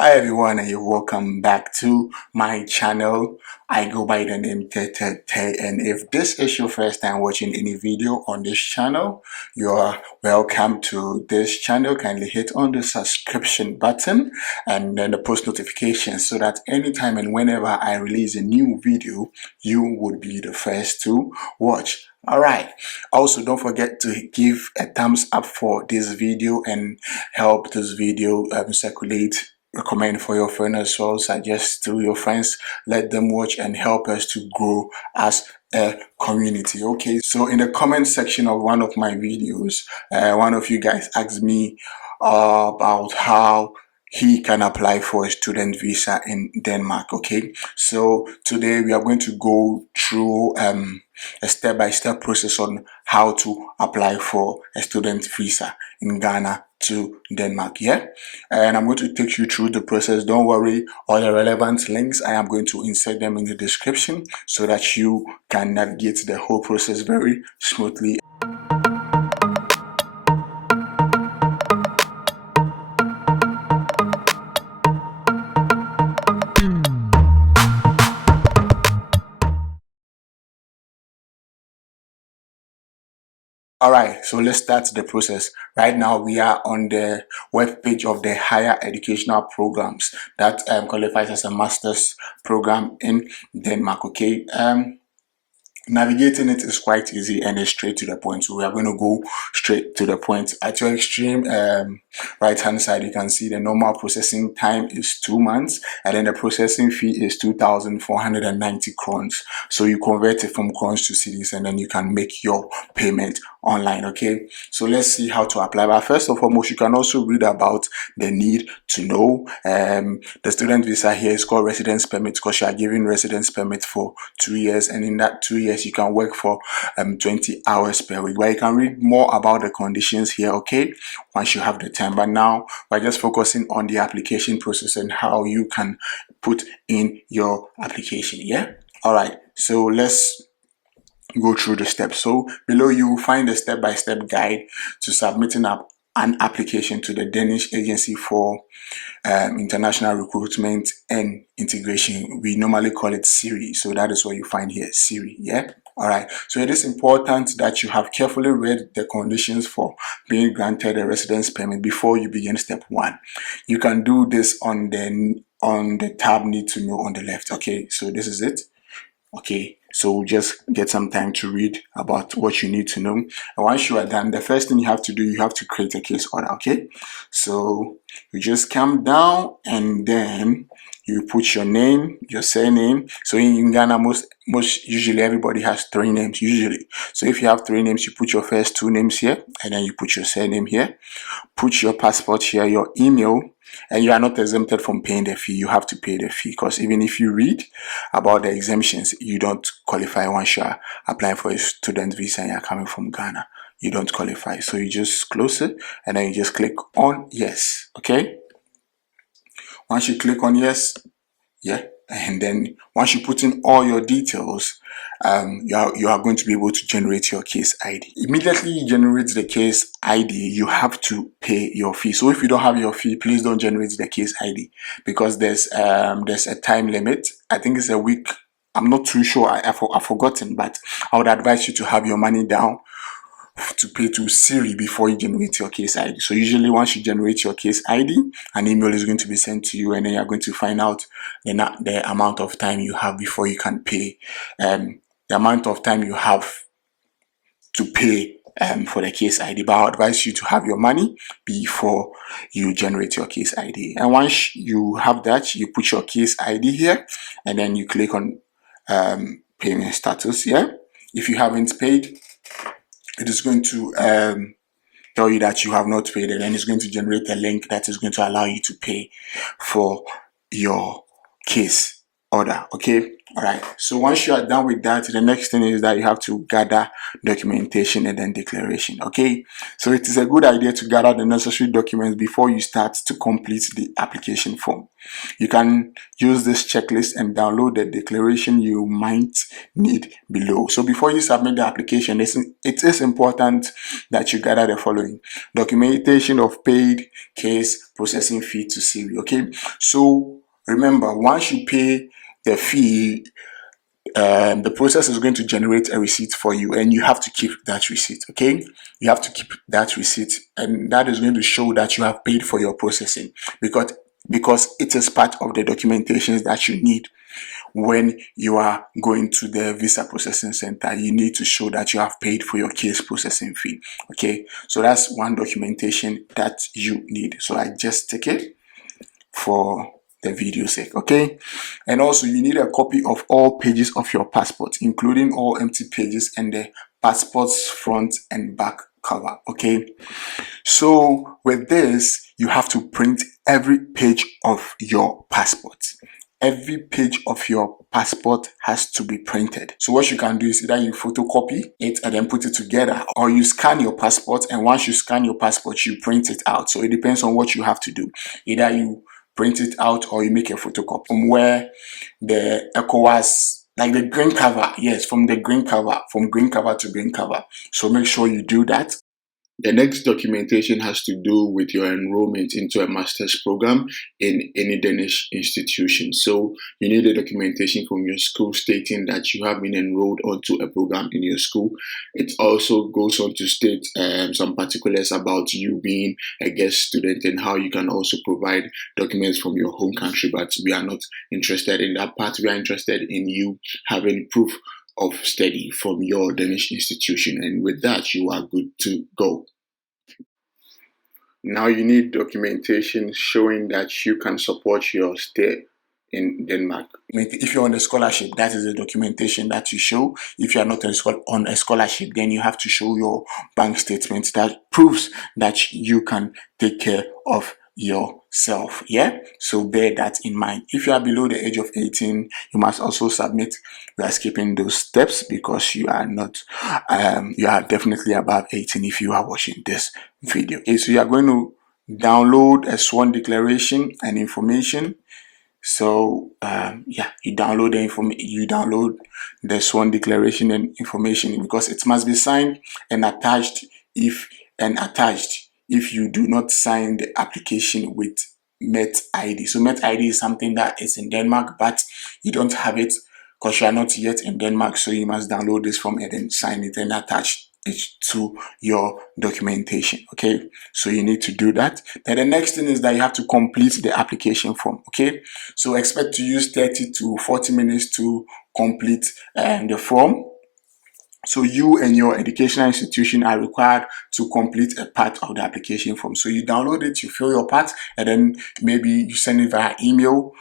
Hi everyone, and you're welcome back to my channel. I go by the name Tete, and if this is your first time watching any video on this channel, you're welcome to this channel. Kindly hit on the subscription button and then the post notifications so that anytime and whenever I release a new video, you would be the first to watch. All right. Also, don't forget to give a thumbs up for this video and help this video circulate. Recommend for your friends as well, suggest to your friends, let them watch and help us to grow as a community. Okay, so in the comment section of one of my videos, one of you guys asked me about how he can apply for a student visa in Denmark. Okay, so today we are going to go through a step-by-step process on how to apply for a student visa in Ghana to Denmark. Yeah, and I'm going to take you through the process. Don't worry, all the relevant links I am going to insert them in the description so that you can navigate the whole process very smoothly. All right, so let's start the process. Right now, we are on the web page of the higher educational programs that qualifies as a master's program in Denmark. Okay, navigating it is quite easy and it's straight to the point, so we are going to go straight to the point. At your extreme right hand side, you can see the normal processing time is 2 months, and then the processing fee is 2,490 crowns. So you convert it from crowns to cedis and then you can make your payment online. Okay, so let's see how to apply. But first of all, you can also read about the need to know. The student visa here is called residence permit because you are given residence permit for 2 years, and in that 2 years you can work for 20 hours per week. But you can read more about the conditions here, okay, once you have the time. But now we're just focusing on the application process and how you can put in your application. Yeah, all right, so let's go through the steps. So below you will find a step-by-step guide to submitting up an application to the Danish Agency for International Recruitment and Integration. We normally call it SIRI. So that is what you find here, SIRI. Yeah. All right. So it is important that you have carefully read the conditions for being granted a residence permit before you begin step 1. You can do this on the tab need to know on the left. Okay. So this is it. Okay, so just get some time to read about what you need to know. And once you are done, the first thing you have to do, you have to create a case order. Okay, so you just come down and then you put your name, your surname. So in Ghana, most usually everybody has 3 names usually. So if you have 3 names, you put your first 2 names here, and then you put your surname here. Put your passport here, your email, and you are not exempted from paying the fee. You have to pay the fee because even if you read about the exemptions, you don't qualify once you are applying for a student visa and you're coming from Ghana. You don't qualify. So you just close it and then you just click on yes. Okay. Once you click on yes, yeah, and then once you put in all your details, you are going to be able to generate your case ID. Immediately you generate the case ID, you have to pay your fee. So if you don't have your fee, please don't generate the case ID because there's a time limit. I think it's a week. I'm not too sure. I've forgotten, but I would advise you to have your money down to pay to Siri before you generate your case ID. So usually once you generate your case ID, an email is going to be sent to you and then you're going to find out the amount of time you have before you can pay. The amount of time you have to pay for the case ID, but I advise you to have your money before you generate your case ID. And once you have that, you put your case ID here and then you click on payment status here. If you haven't paid, it is going to tell you that you have not paid, and then it's going to generate a link that is going to allow you to pay for your case order. Okay, all right. So once you are done with that, the next thing is that you have to gather documentation and then declaration. Okay, so it is a good idea to gather the necessary documents before you start to complete the application form. You can use this checklist and download the declaration you might need below. So before you submit the application, it is important that you gather the following: documentation of paid case processing fee to Siri. Okay, so remember, once you pay the fee, the process is going to generate a receipt for you, and you have to keep that receipt. Okay, you have to keep that receipt, and that is going to show that you have paid for your processing, because it is part of the documentations that you need when you are going to the visa processing center. You need to show that you have paid for your case processing fee. Okay, so that's one documentation that you need. So I just take it for the video sake. Okay, and also you need a copy of all pages of your passport, including all empty pages and the passport's front and back cover. Okay, so with this, you have to print every page of your passport. Every page of your passport has to be printed. So what you can do is either you photocopy it and then put it together, or you scan your passport, and once you scan your passport, you print it out. So it depends on what you have to do. Either you print it out or you make a photocopy from where the ECOWAS, like the green cover, yes, from green cover to green cover. So make sure you do that. The next documentation has to do with your enrollment into a master's program in any Danish institution. So you need a documentation from your school stating that you have been enrolled onto a program in your school. It also goes on to state some particulars about you being a guest student and how you can also provide documents from your home country, but we are not interested in that part. We are interested in you having proof of study from your Danish institution, and with that you are good to go. Now you need documentation showing that you can support your stay in Denmark. If you're on a scholarship, that is the documentation that you show. If you are not on a scholarship, then you have to show your bank statement that proves that you can take care of yourself. Yeah, so bear that in mind. If you are below the age of 18, you must also submit. We are skipping those steps because you are not you are definitely above 18 if you are watching this video. Okay, so you are going to download a sworn declaration and information. So yeah, you download the sworn declaration and information, because it must be signed and attached. If you do not sign the application with Met ID. So Met ID is something that is in Denmark, but you don't have it because you are not yet in Denmark. So you must download this form and then sign it and attach it to your documentation. Okay, so you need to do that. Then the next thing is that you have to complete the application form. Okay, so expect to use 30 to 40 minutes to complete the form. So you and your educational institution are required to complete a part of the application form. So you download it, you fill your part, and then maybe you send it via email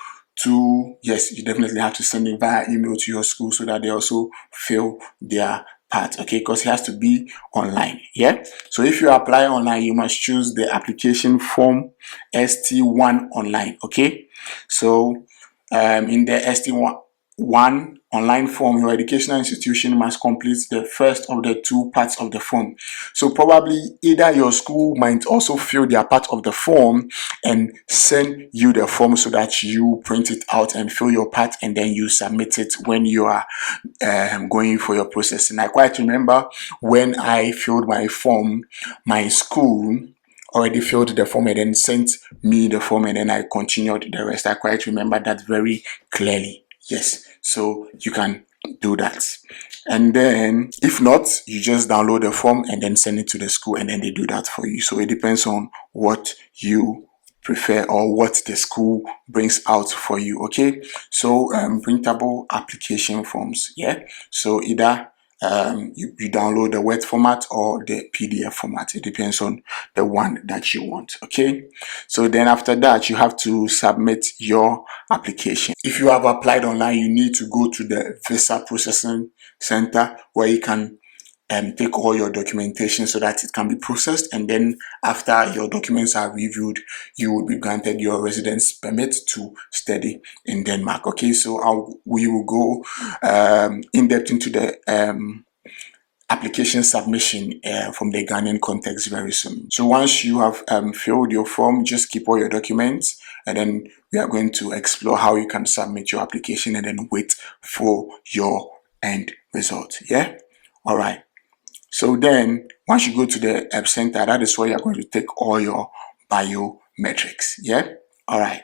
to, yes, you definitely have to send it via email to your school so that they also fill their part. Okay, because it has to be online. Yeah, so if you apply online, you must choose the application form ST1 online. Okay, so in the ST1 online form, your educational institution must complete the first of the two parts of the form. So probably either your school might also fill their part of the form and send you the form so that you print it out and fill your part, and then you submit it when you are going for your processing. I quite remember when I filled my form, my school already filled the form and then sent me the form, and then I continued the rest. I quite remember that very clearly. Yes, so you can do that. And then if not, you just download the form and then send it to the school, and then they do that for you. So it depends on what you prefer or what the school brings out for you. Okay, so printable application forms. Yeah, so either you download the Word format or the PDF format. It depends on the one that you want. Okay, so then after that, you have to submit your application. If you have applied online, you need to go to the visa processing center where you can take all your documentation so that it can be processed, and then after your documents are reviewed, you will be granted your residence permit to study in Denmark. Okay, so we will go in depth into the application submission from the Ghanaian context very soon. So once you have filled your form, just keep all your documents, and then we are going to explore how you can submit your application and then wait for your end result. Yeah, all right. So then once you go to the center, that is where you're going to take all your biometrics. Yeah, all right.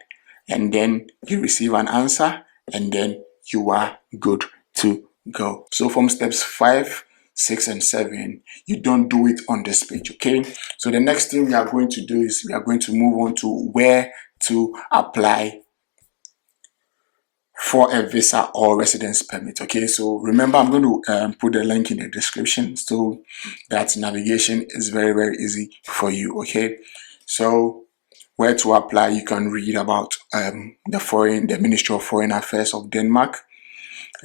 And then you receive an answer, and then you are good to go. So from steps 5, 6, and 7, you don't do it on this page. Okay, so the next thing we are going to do is we are going to move on to where to apply for a visa or residence permit. Okay, so remember, I'm going to put the link in the description so that navigation is very, very easy for you. Okay, so where to apply, you can read about the Ministry of Foreign Affairs of Denmark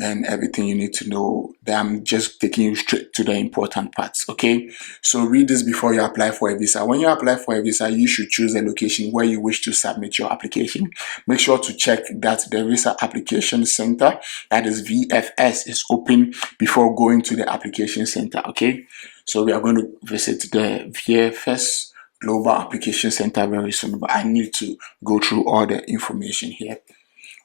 and everything you need to know. I'm just taking you straight to the important parts. Okay, so read this before you apply for a visa. When you apply for a visa, you should choose a location where you wish to submit your application. Make sure to check that the Visa Application Center, that is VFS, is open before going to the application center. Okay, so we are going to visit the VFS Global Application Center very soon, but I need to go through all the information here.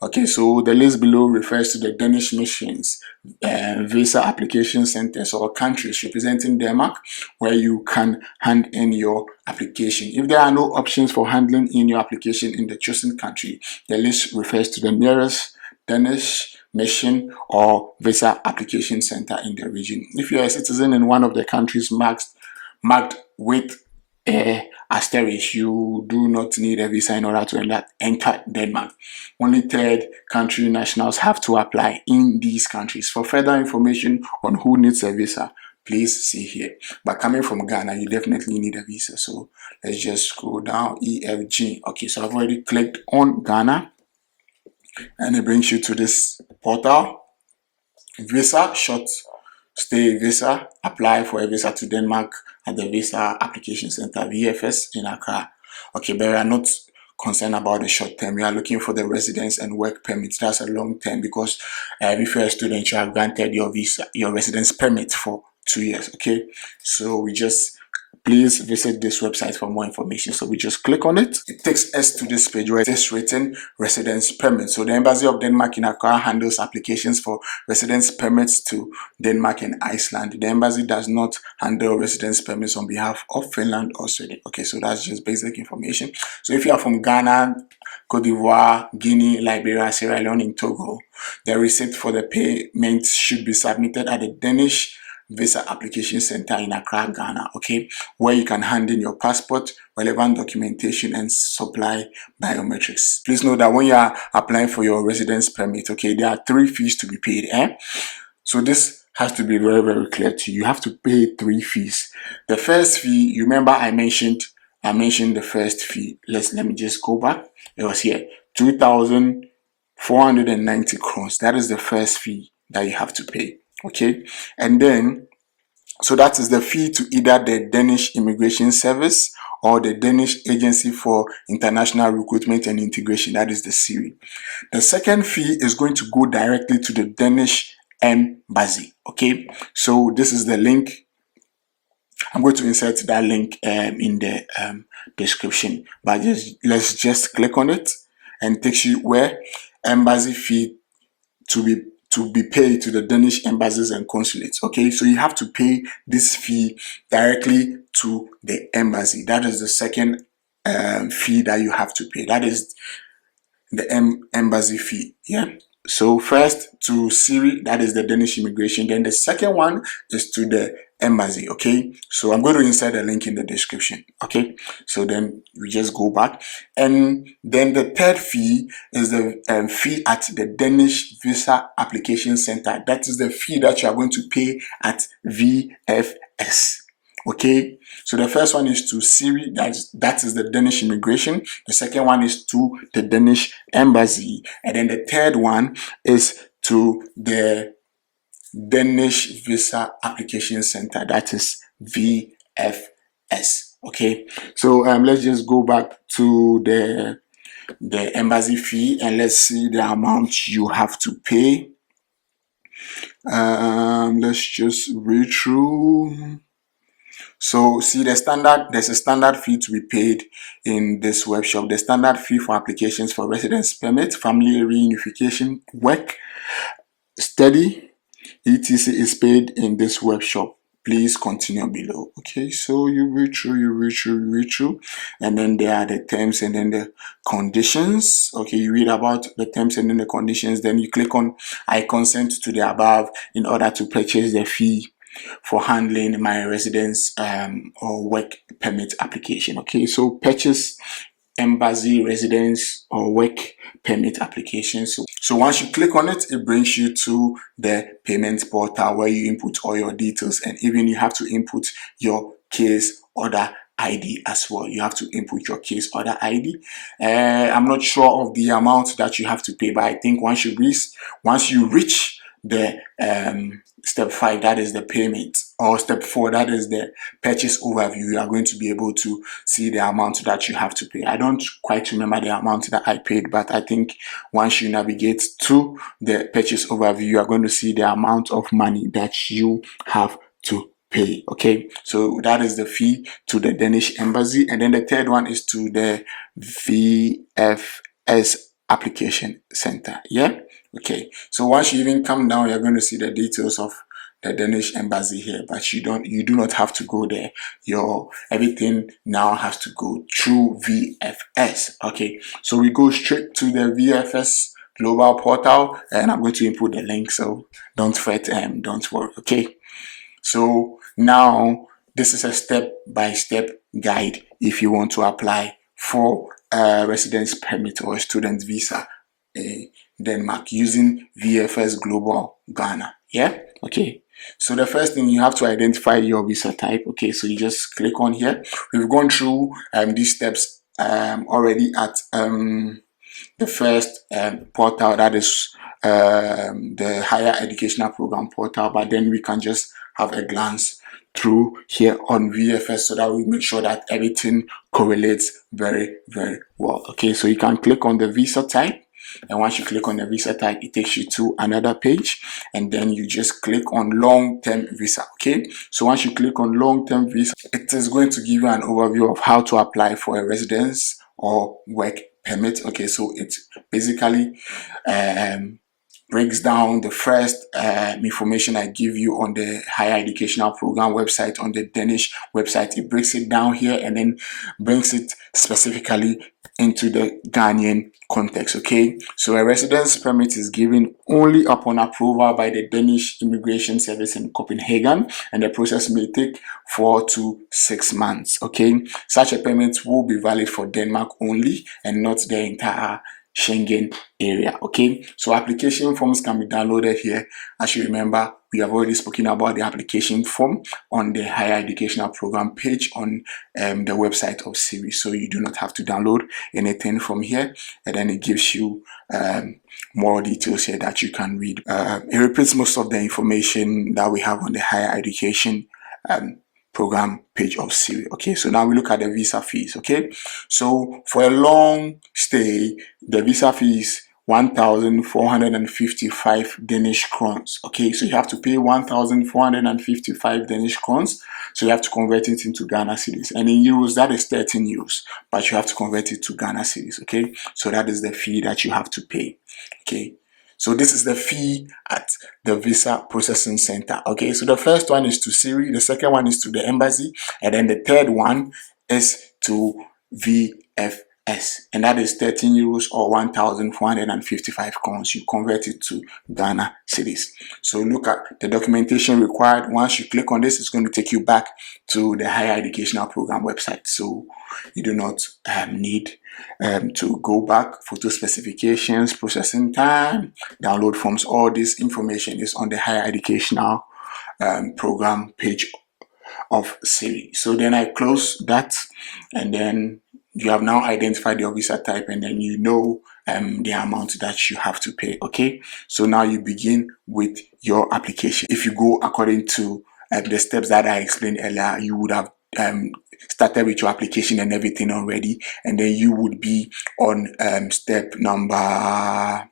Okay, so the list below refers to the Danish missions, visa application centers or countries representing Denmark where you can hand in your application. If there are no options for handling in your application in the chosen country, the list refers to the nearest Danish mission or visa application center in the region. If you are a citizen in one of the countries marked with asterisk, you do not need a visa in order to enter Denmark. Only third country nationals have to apply in these countries. For further information on who needs a visa, please see here. But coming from Ghana, you definitely need a visa. So let's just scroll down, EFG. Okay, so I've already clicked on Ghana, and it brings you to this portal. Visa, short stay visa, apply for a visa to Denmark at the Visa Application Center, VFS, in Accra. Okay, but we are not concerned about the short term. We are looking for the residence and work permits. That's a long term, because if you're a student, you are granted your visa, your residence permit for 2 years. Okay, so we just please visit this website for more information. So we just click on it. It takes us to this page where it is written residence permit. So the Embassy of Denmark in Accra handles applications for residence permits to Denmark and Iceland. The embassy does not handle residence permits on behalf of Finland or Sweden. Okay, so that's just basic information. So if you are from Ghana, Cote d'Ivoire, Guinea, Liberia, Sierra Leone, and Togo, the receipt for the payment should be submitted at the Danish Visa Application Center in Accra, Ghana, okay, where you can hand in your passport, relevant documentation, and supply biometrics. Please know that when you are applying for your residence permit, okay, there are 3 fees to be paid. So this has to be very, very clear to you. You have to pay 3 fees. The first fee, you remember I mentioned the first fee. Let me just go back. It was here, 2,490 crowns. That is the first fee that you have to pay. Okay, and then so that is the fee to either the Danish Immigration Service or the Danish Agency for International Recruitment and Integration, that is the SIRI. The second fee is going to go directly to the Danish Embassy. Okay, so this is the link. I'm going to insert that link in the description, but let's just click on it, and it takes you where embassy fee to be paid to the Danish embassies and consulates. Okay, so you have to pay this fee directly to the embassy. That is the second fee that you have to pay. That is the embassy fee. Yeah. So first to SIRI, that is the Danish immigration. Then the second one is to the embassy. Okay, so I'm going to insert a link in the description. Okay, so then we just go back, and then the third fee is the fee at the Danish Visa Application Center. That is the fee that you are going to pay at VFS. Okay, so the first one is to SIRI, that is the Danish immigration. The second one is to the Danish embassy, and then the third one is to the Danish Visa Application Center, that is VFS. Okay, so let's just go back to the embassy fee and let's see the amount you have to pay. Let's just read through. So see there's a standard fee to be paid in this workshop. The standard fee for applications for residence permit, family reunification, work, study, etc. is paid in this workshop. Please continue below. Okay, so you read through, and then there are the terms and then the conditions. Okay, you read about the terms and then the conditions, then you click on I consent to the above in order to purchase the fee for handling my residence or work permit application. Okay, so purchase embassy residence or work permit application. So once you click on it, it brings you to the payment portal where you input all your details, and even you have to input your case order ID as well. You have to input your case order ID. I'm not sure of the amount that you have to pay, but I think once you reach the step 5, that is the payment, or step 4, that is the purchase overview, you are going to be able to see the amount that you have to pay. I don't quite remember the amount that I paid, but I think once you navigate to the purchase overview, you are going to see the amount of money that you have to pay. Okay, so that is the fee to the Danish embassy, and then the third one is to the VFS application center. Yeah. Okay, so once you even come down, you're going to see the details of the Danish embassy here, but you do not have to go there. Everything now has to go through VFS. Okay, so we go straight to the VFS global portal, and I'm going to input the link, so don't fret and don't worry. Okay, so now this is a step-by-step guide if you want to apply for a residence permit or a student visa in Denmark using VFS Global Ghana. Yeah, okay. So the first thing, you have to identify your visa type. Okay, so you just click on here. We've gone through these steps already at the first portal, that is the higher educational program portal, but then we can just have a glance through here on VFS so that we make sure that everything correlates very, very well. Okay, so you can click on the visa type, and once you click on the visa type, it takes you to another page, and then you just click on long-term visa. Okay, so once you click on long-term visa, it is going to give you an overview of how to apply for a residence or work permit. Okay, so it basically breaks down the first information I give you on the higher educational program website, on the Danish website. It breaks it down here and then brings it specifically into the Ghanaian context. Okay, so a residence permit is given only upon approval by the Danish Immigration Service in Copenhagen, and the process may take 4 to 6 months. Okay, such a permit will be valid for Denmark only and not the entire Schengen area. Okay, so application forms can be downloaded here. As you remember, we have already spoken about the application form on the higher educational program page on the website of Siri, so you do not have to download anything from here, and then it gives you more details here that you can read. It repeats most of the information that we have on the higher education program page of Siri. Okay, so now we look at the visa fees. Okay, so for a long stay, the visa fee is 1,455 Danish crowns. Okay, so you have to pay 1,455 Danish crowns. So you have to convert it into Ghana cedis, and in euros that is 13 euros, but you have to convert it to Ghana cedis. Okay, so that is the fee that you have to pay. Okay, so this is the fee at the visa processing center. Okay, so the first one is to Siri, the second one is to the embassy, and then the third one is to VFS, and that is 13 euros or 1,455 crowns. You convert it to Ghana cedis. So look at the documentation required. Once you click on this, it's going to take you back to the higher educational program website. So you do not need to go back. Photo specifications, processing time, download forms, all this information is on the higher educational program page of Siri. So then I close that, and then you have now identified your visa type, and then you know the amount that you have to pay. Okay, so now you begin with your application. If you go according to the steps that I explained earlier, you would have started with your application and everything already, and then you would be on step number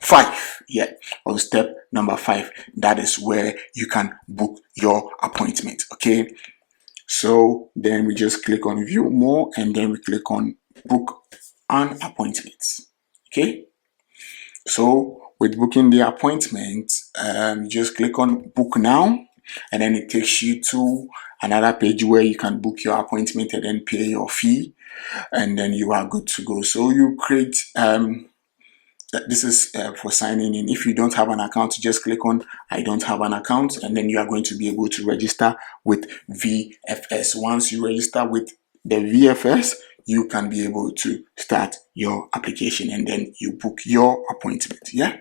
5. Yeah, on step number 5, that is where you can book your appointment. Okay, so then we just click on view more, and then we click on book an appointment. Okay, so with booking the appointment, just click on book now, and then it takes you to another page where you can book your appointment and then pay your fee, and then you are good to go. So you create this is for signing in. If you don't have an account, just click on I don't have an account, and then you are going to be able to register with VFS. Once you register with the VFS, you can be able to start your application, and then you book your appointment. Yeah,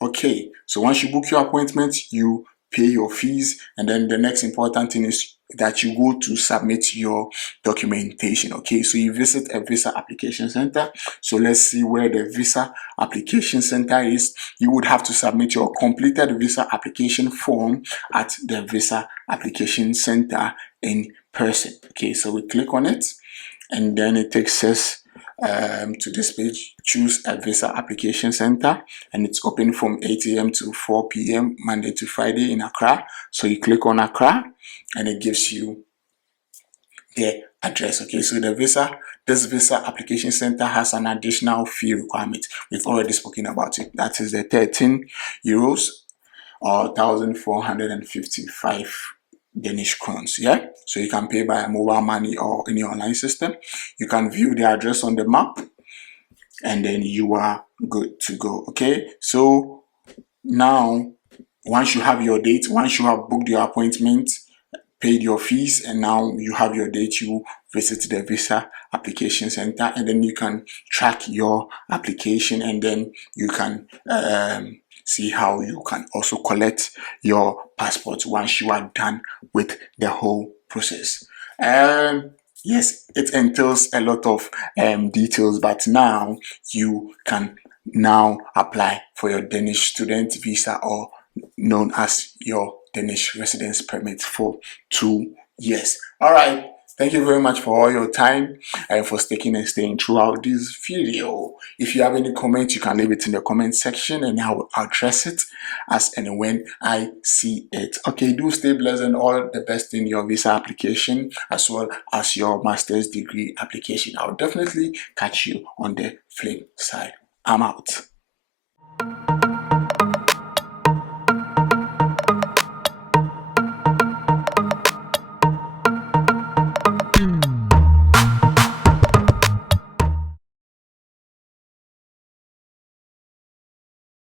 okay, so once you book your appointment, you pay your fees, and then the next important thing is that you go to submit your documentation. Okay, so you visit a visa application center. So let's see where the visa application center is. You would have to submit your completed visa application form at the visa application center in person. Okay, so we click on it, and then it takes us to this page. Choose a visa application center, and it's open from 8 a.m. to 4 p.m. Monday to Friday in Accra. So you click on Accra, and it gives you the address. Okay, so this visa application center has an additional fee requirement. We've already spoken about it. That is the 13 euros or 1,455 Danish crowns. Yeah, so you can pay by mobile money or any online system. You can view the address on the map, and then you are good to go. Okay, so now once you have your date, once you have booked your appointment, paid your fees, and now you have your date, you visit the visa application center, and then you can track your application, and then you can see how you can also collect your passport once you are done with the whole process. Yes, it entails a lot of details, but now you can now apply for your Danish student visa, or known as your Danish residence permit, for 2 years. All right. Thank you very much for all your time and for sticking and staying throughout this video. If you have any comments, you can leave it in the comment section, and I will address it as and when I see it. Okay, do stay blessed and all the best in your visa application as well as your master's degree application. I'll definitely catch you on the flip side. I'm out.